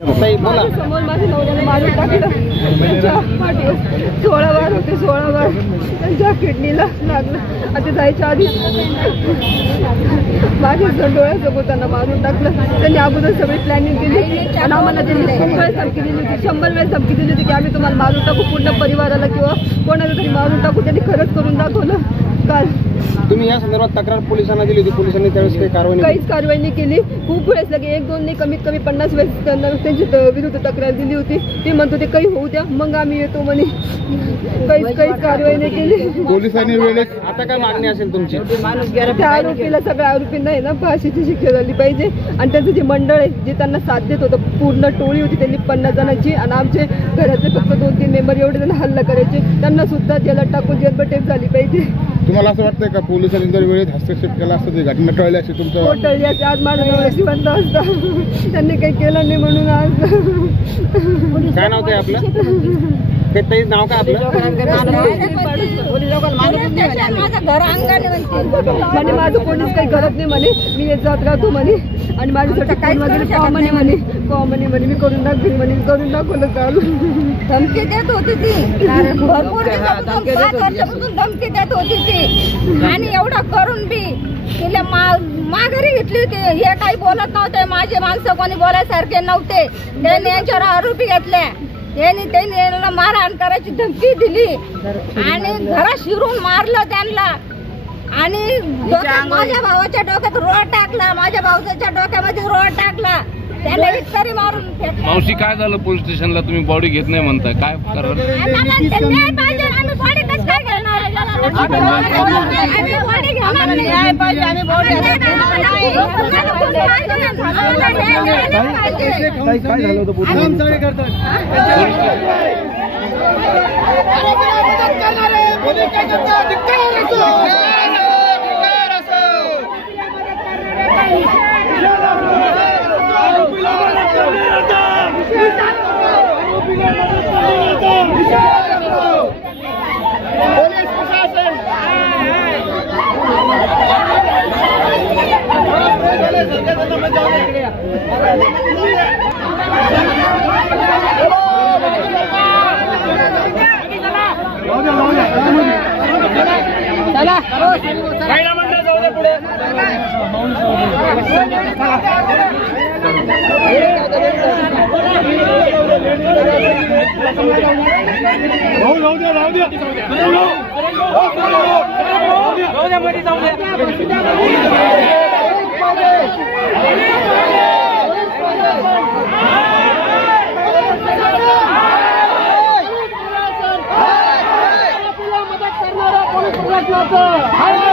समोर माझ्या नवऱ्याने मारून टाकलं. त्यांच्या पाठीवर 16 वार होते, 16 वार त्यांच्या किडनीला लागलं. आता जायच्या आधी माझ्या डोळ्यासमोर त्यांना मारून टाकलं. त्यांनी अगोदर सगळी प्लॅनिंग केली आणि आम्हाला त्यांनी खूप वेळेस धमकी दिली होती, 100 वेळेस धमकी दिली होती की आम्ही तुम्हाला मारून टाकू, पूर्ण परिवाराला किंवा कोणाला तरी मारून टाकू. त्यांनी खरंच करून दाखवलं. काल तुम्ही या संदर्भात तक्रार पोलिसांना दिली होती, पोलिसांनी त्यावेळेस काहीच कारवाई नाही केली. खूप वेळेस लगे 1-2 नाही, कमीत कमी 50 वेळेस त्यांना त्यांच्या विरुद्ध तक्रार दिली होती. ते म्हणत होते काही होऊ द्या मग आम्ही येतो म्हणे. काहीच कारवाई नाही केली पोलिसांनी वेळेस. आता काय मागणी असेल तुमची? त्या आरोपीला, सगळ्या आरोपींना आहे ना फाशीची शिक्षा झाली पाहिजे. आणि त्यांचं जे मंडळ आहे जे त्यांना साथ देत होतं, पूर्ण टोळी होती त्यांनी 50 जणांची आणि आमचे घराचे फक्त 2-3 मेंबर एवढे जण हल्ला करायचे, त्यांना सुद्धा जेलात टाकून जेलबटेप झाली पाहिजे. तुम्हाला असं वाटतंय का पोलिसांनी जर वेळेत हस्तक्षेप केला असता ते घटना टळली असते? तुमचं टळली असते. आज माझा नवरा जिवंत असता, त्यांनी काही केलं नाही म्हणून आज. काय नाव ते आपलं? ताई नाव काय आपलं? म्हणे माझं कोणीच काही करत नाही म्हणे, मी येत जात राहतो म्हणे आणि माझ्यासाठी काय म्हणे म्हणे मी करून दाखवेन म्हणे. करून दाखवलं काल. धमकी देत होती ती, भरपूर वर्षापासून धमकी देत होती ती. आणि एवढं करून बी तिला माघारी घेतली होती. हे काही बोलत नव्हते, माझे माणसं कोणी बोलायसारखे नव्हते. त्यांनी यांच्यावर आरोपी घेतले. त्यांनी यांना मारहाण करायची धमकी दिली आणि घरात शिरून मारलं त्यांना. आणि माझ्या भावाच्या डोक्यात रोड टाकला, माझ्या भावाच्या डोक्यामध्ये रोड टाकला. त्याला इतकरी मारून. मावशी काय झालं पोलीस स्टेशनला? तुम्ही बॉडी घेत नाही म्हणताय, काय करणार? न्याय पाहिजे. आम्ही बॉडी कसं काय घेणार? आम्ही बॉडी घेणार नाही. न्याय पाहिजे. आम्ही बॉडी काय झालं होतं? मदत करणारा पोलीस प्रशासनाचं